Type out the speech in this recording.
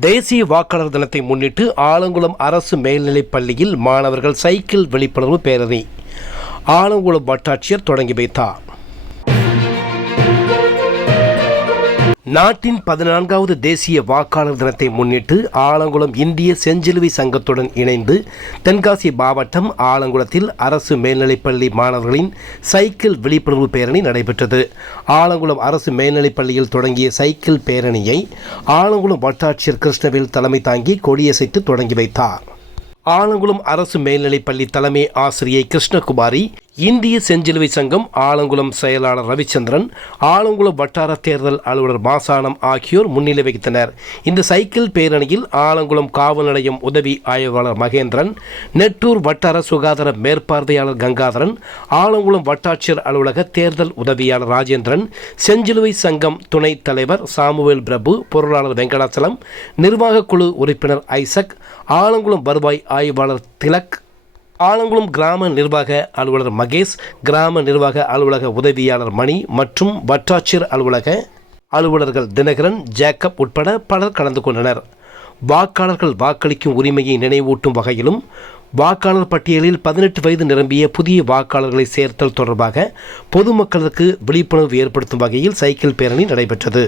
தேசிய வாக்காளர் தினத்தை முன்னிட்டு ஆலங்குளம் அரசு மேல்நிலைப் பள்ளியில் மாணவர்கள் சைக்கிள் விழிப்புணர்வு பேரணி. ஆலங்குளம் வட்டாட்சியர் தொடங்கி வைத்தார். நாட்டின் பதினான்காவது தேசிய வாக்காளர் தினத்தை முன்னிட்டு ஆலங்குளம் இந்திய செஞ்சிலுவை சங்கத்துடன் இணைந்து தென்காசி மாவட்டம் ஆலங்குளத்தில் அரசு மேல்நிலைப்பள்ளி மாணவர்களின் சைக்கிள் விழிப்புணர்வு பேரணி நடைபெற்றது. ஆலங்குளம் அரசு மேல்நிலைப்பள்ளியில் தொடங்கிய சைக்கிள் பேரணியை ஆலங்குளம் வட்டாட்சியர் கிருஷ்ணவேல் தலைமை தாங்கி கொடியசைத்து தொடங்கி வைத்தார். ஆலங்குளம் அரசு மேல்நிலைப்பள்ளி தலைமை ஆசிரியை கிருஷ்ணகுமாரி இந்திய செஞ்சிலுவை சங்கம் ஆலங்குளம் செயலாளர் ரவிச்சந்திரன் ஆலங்குளம் வட்டார தேர்தல் அலுவலர் மாசானம் ஆகியோர் முன்னிலை வகித்தனர். இந்த சைக்கிள் பேரணியில் ஆலங்குளம் காவல் நிலையம் உதவி ஆய்வாளர் மகேந்திரன் நெட்டூர் வட்டார சுகாதார மேற்பார்வையாளர் கங்காதரன் ஆலங்குளம் வட்டாட்சியர் அலுவலக தேர்தல் உதவியாளர் ராஜேந்திரன் செஞ்சிலுவை சங்கம் துணைத் தலைவர் சாமுவேல் பிரபு பொருளாளர் வெங்கடாச்சலம் நிர்வாகக் குழு உறுப்பினர் ஐசக் ஆலங்குளம் வருவாய் ஆய்வாளர் திலக் ஆலங்குளம் கிராம நிர்வாக அலுவலர் மகேஷ் கிராம நிர்வாக அலுவலக உதவியாளர் மணி மற்றும் வட்டாட்சியர் அலுவலக அலுவலர்கள் தினகரன் ஜேக்கப் உட்பட பலர் கலந்து கொண்டனர். வாக்காளர்கள் வாக்களிக்கும் உரிமையை நினைவூட்டும் வகையிலும் வாக்காளர் பட்டியலில் பதினெட்டு வயது நிரம்பிய புதிய வாக்காளர்களை சேர்த்தல் தொடர்பாக பொதுமக்களுக்கு விழிப்புணர்வு ஏற்படுத்தும் வகையில் சைக்கிள் பேரணி நடைபெற்றது.